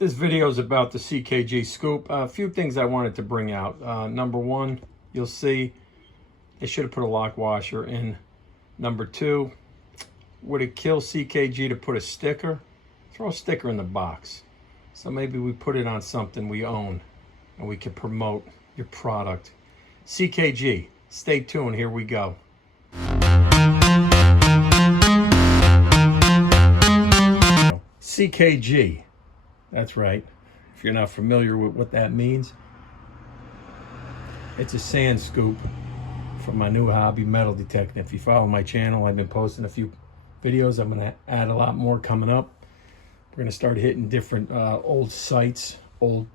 This video is about the CKG Scoop. A few things I wanted to bring out. Number one, you'll see they should have put a lock washer in. Number two, would it kill CKG to put a sticker? Throw a sticker in the box. So maybe we put it on something we own and we can promote your product. CKG, stay tuned, here we go. CKG, that's right. If you're not familiar with what that means, it's a sand scoop from my new hobby, metal detecting. If you follow my channel, I've been posting a few videos. I'm going to add a lot more coming up. We're going to start hitting different old sites, old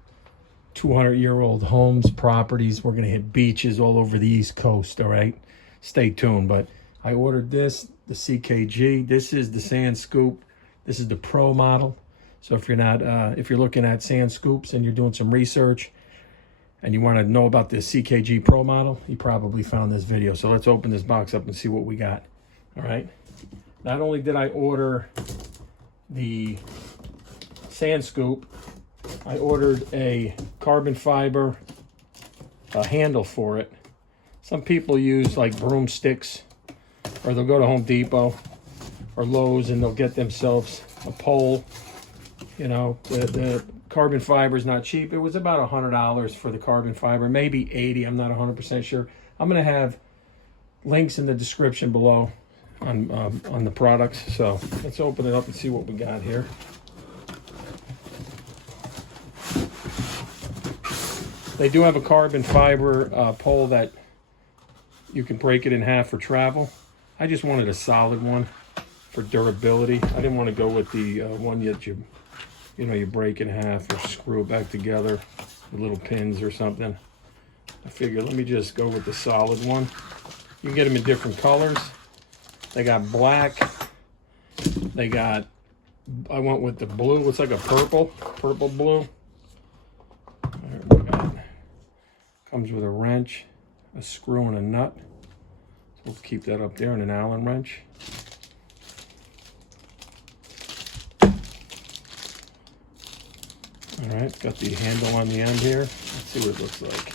200-year-old homes, properties. We're going to hit beaches all over the East Coast, all right? Stay tuned. But I ordered this, the CKG. This is the sand scoop. This is the Pro model. So if you're not, if you're looking at sand scoops and you're doing some research and you want to know about the CKG Pro model, you probably found this video. So let's open this box up and see what we got. All right. Not only did I order the sand scoop, I ordered a carbon fiber handle for it. Some people use like broomsticks, or they'll go to Home Depot or Lowe's and they'll get themselves a pole. You know, the carbon fiber is not cheap. It was about $100 for the carbon fiber, maybe 80. I'm not 100% sure. I'm going to have links in the description below on the products. So let's open it up and see what we got here. They do have a carbon fiber pole that you can break it in half for travel. I just wanted a solid one for durability. I didn't want to go with the one that you break in half or screw it back together with little pins or something. I figured, let me just go with the solid one. You can get them in different colors. They got black. They got, I went with the blue. It's like a purple blue. There we go. Comes with a wrench, a screw, and a nut. So we'll keep that up there, and an Allen wrench. All right, got the handle on the end here. Let's see what it looks like.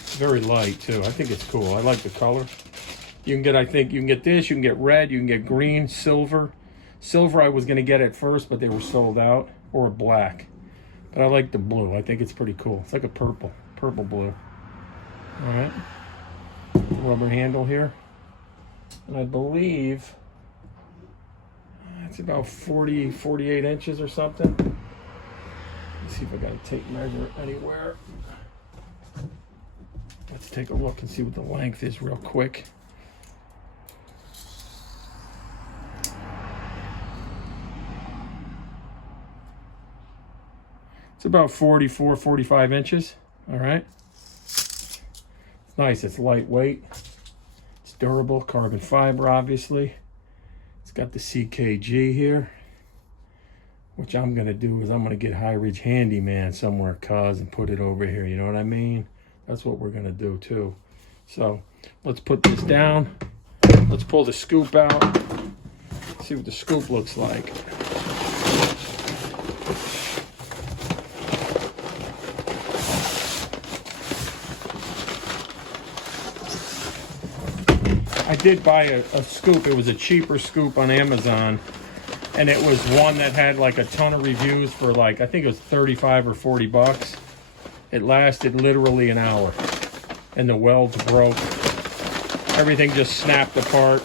It's very light too. I think it's cool. I like the color. You can get, I think you can get this, you can get red, you can get green, silver. Silver I was gonna get at first, but they were sold out, or black. But I like the blue. I think it's pretty cool. It's like a purple blue. All right, rubber handle here. And I believe it's about 48 inches or something. Let's see if I got a tape measure anywhere. Let's take a look and see what the length is real quick. It's about 45 inches. All right. It's nice. It's lightweight. It's durable. Carbon fiber, obviously. It's got the CKG here, which I'm going to do is I'm going to get High Ridge Handyman somewhere, cuz, and put it over here. You know what I mean? That's what we're going to do too. So let's put this down. Let's pull the scoop out. See what the scoop looks like. I did buy a scoop. It was a cheaper scoop on Amazon, and it was one that had like a ton of reviews for like, I think it was 35 or 40 bucks. It lasted literally an hour, and the welds broke. Everything just snapped apart.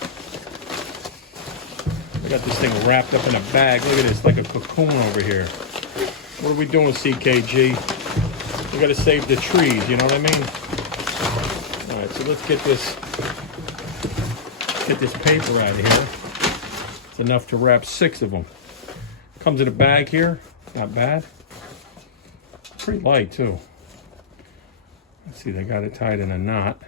I got this thing wrapped up in a bag. Look at this, like a cocoon over here. What are we doing, CKG? We got to save the trees, you know what I mean? All right, so let's get this paper out of here. It's enough to wrap 6 of them. Comes in a bag here. Not bad. Pretty light too. Let's see, they got it tied in a knot.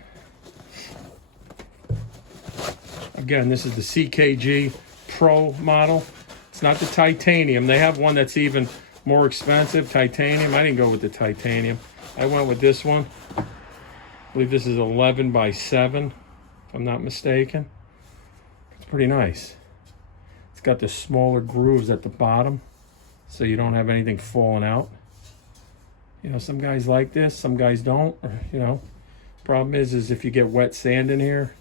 Again, this is the CKG Pro model. It's not the titanium. They have one that's even more expensive, titanium. I didn't go with the titanium. I went with this one. I believe this is 11 by 7, if I'm not mistaken. It's pretty nice. It's got the smaller grooves at the bottom, so you don't have anything falling out. You know, some guys like this, some guys don't. Or, you know, problem is if you get wet sand in here,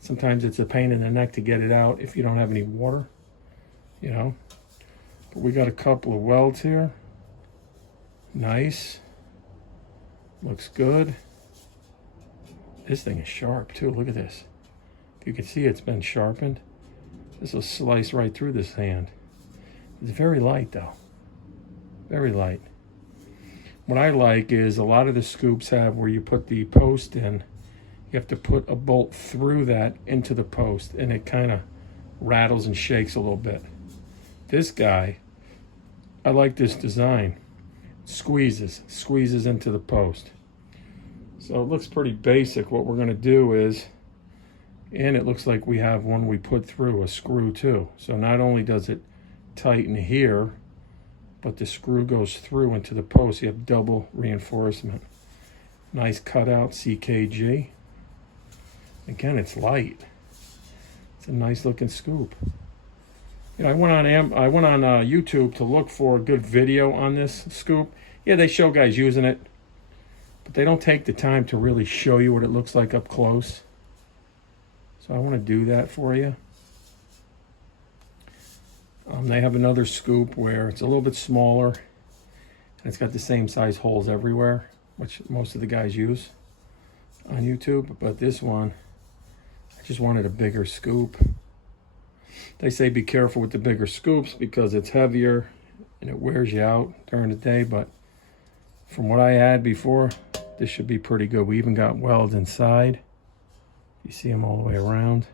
sometimes it's a pain in the neck to get it out if you don't have any water, you know. But we got a couple of welds here. Nice. Looks good. This thing is sharp too. Look at this. You can see it's been sharpened. This will slice right through this hand. It's very light though. Very light. What I like is a lot of the scoops have where you put the post in, you have to put a bolt through that into the post, and it kind of rattles and shakes a little bit. This guy, I like this design. Squeezes into the post. So it looks pretty basic. What we're going to do is, and it looks like we have one we put through a screw too. So not only does it tighten here, but the screw goes through into the post. You have double reinforcement. Nice cutout, CKG. Again, it's light. It's a nice looking scoop. You know, I went on YouTube to look for a good video on this scoop. Yeah, they show guys using it, but they don't take the time to really show you what it looks like up close. So I want to do that for you. They have another scoop where it's a little bit smaller, and it's got the same size holes everywhere, which most of the guys use on YouTube. But this one, I just wanted a bigger scoop. They say be careful with the bigger scoops because it's heavier and it wears you out during the day. But from what I had before, this should be pretty good. We even got welds inside. You see them all the way around.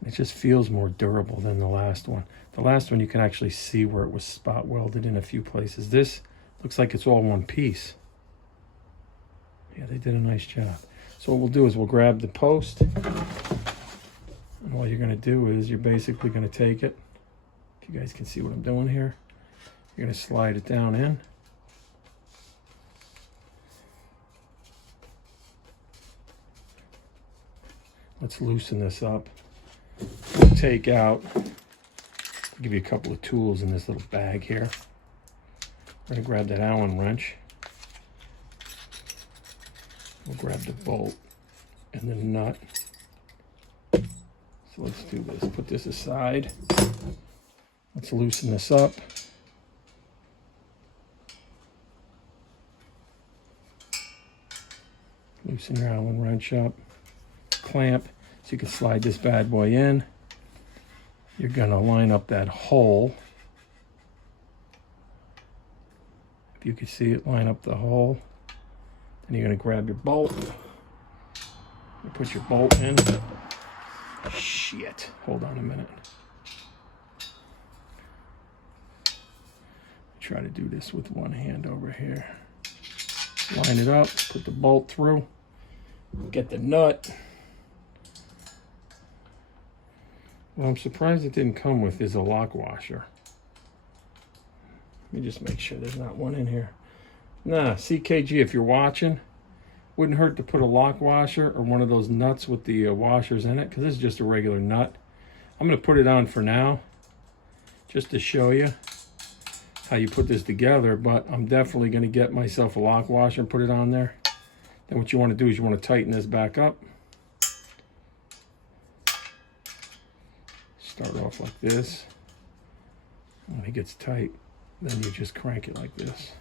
And it just feels more durable than the last one. The last one you can actually see where it was spot welded in a few places. This looks like it's all one piece. Yeah, they did a nice job. So what we'll do is we'll grab the post. And all you're going to do is you're basically going to take it. If you guys can see what I'm doing here. You're going to slide it down in. Let's loosen this up. We'll take out, I'll give you a couple of tools in this little bag here. We're going to grab that Allen wrench. We'll grab the bolt and the nut. So let's do this. Put this aside. Let's loosen this up. Loosen your Allen wrench up. Clamp, so you can slide this bad boy in. You're gonna line up that hole. If you can see it, line up the hole. Then you're gonna grab your bolt. You put your bolt in. Shit, hold on a minute. Try to do this with one hand over here. Line it up, put the bolt through, get the nut. What I'm surprised it didn't come with is a lock washer. Let me just make sure there's not one in here. Nah, CKG, if you're watching, wouldn't hurt to put a lock washer or one of those nuts with the washers in it, because this is just a regular nut. I'm going to put it on for now, just to show you how you put this together, but I'm definitely going to get myself a lock washer and put it on there. Then what you want to do is you want to tighten this back up. Start off like this. When it gets tight, then you just crank it like this.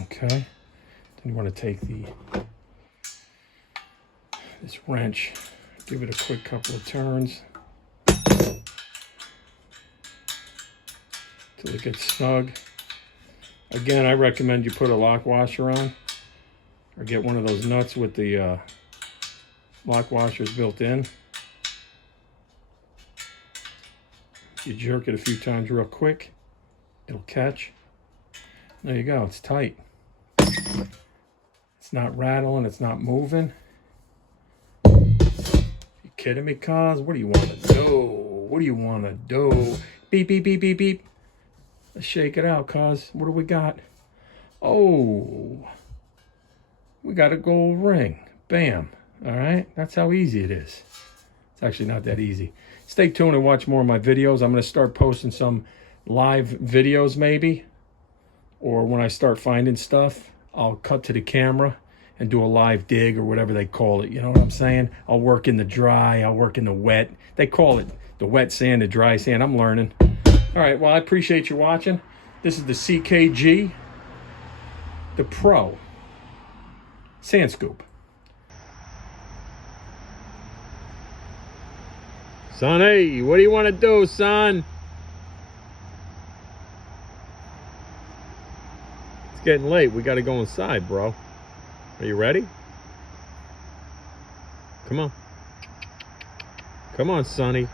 Okay. Then you want to take this wrench, give it a quick couple of turns till it gets snug. Again, I recommend you put a lock washer on, or get one of those nuts with the lock washers built in. You jerk it a few times real quick, it'll catch. There you go, it's tight. It's not rattling, it's not moving. kidding me, cuz? What do you want to do? What do you want to do? Beep, beep, beep, beep, beep. Let's shake it out, cuz. What do we got? Oh, we got a gold ring. Bam. All right, that's how easy it is. It's actually not that easy. Stay tuned and watch more of my videos. I'm going to start posting some live videos maybe. Or when I start finding stuff, I'll cut to the camera and do a live dig or whatever they call it. You know what I'm saying? I'll work in the dry. I'll work in the wet. They call it the wet sand, the dry sand. I'm learning. All right, well, I appreciate you watching. This is the CKG, the Pro Sand Scoop. Sonny, what do you want to do, son? It's getting late. We got to go inside, bro. Are you ready? Come on. Come on, Sonny.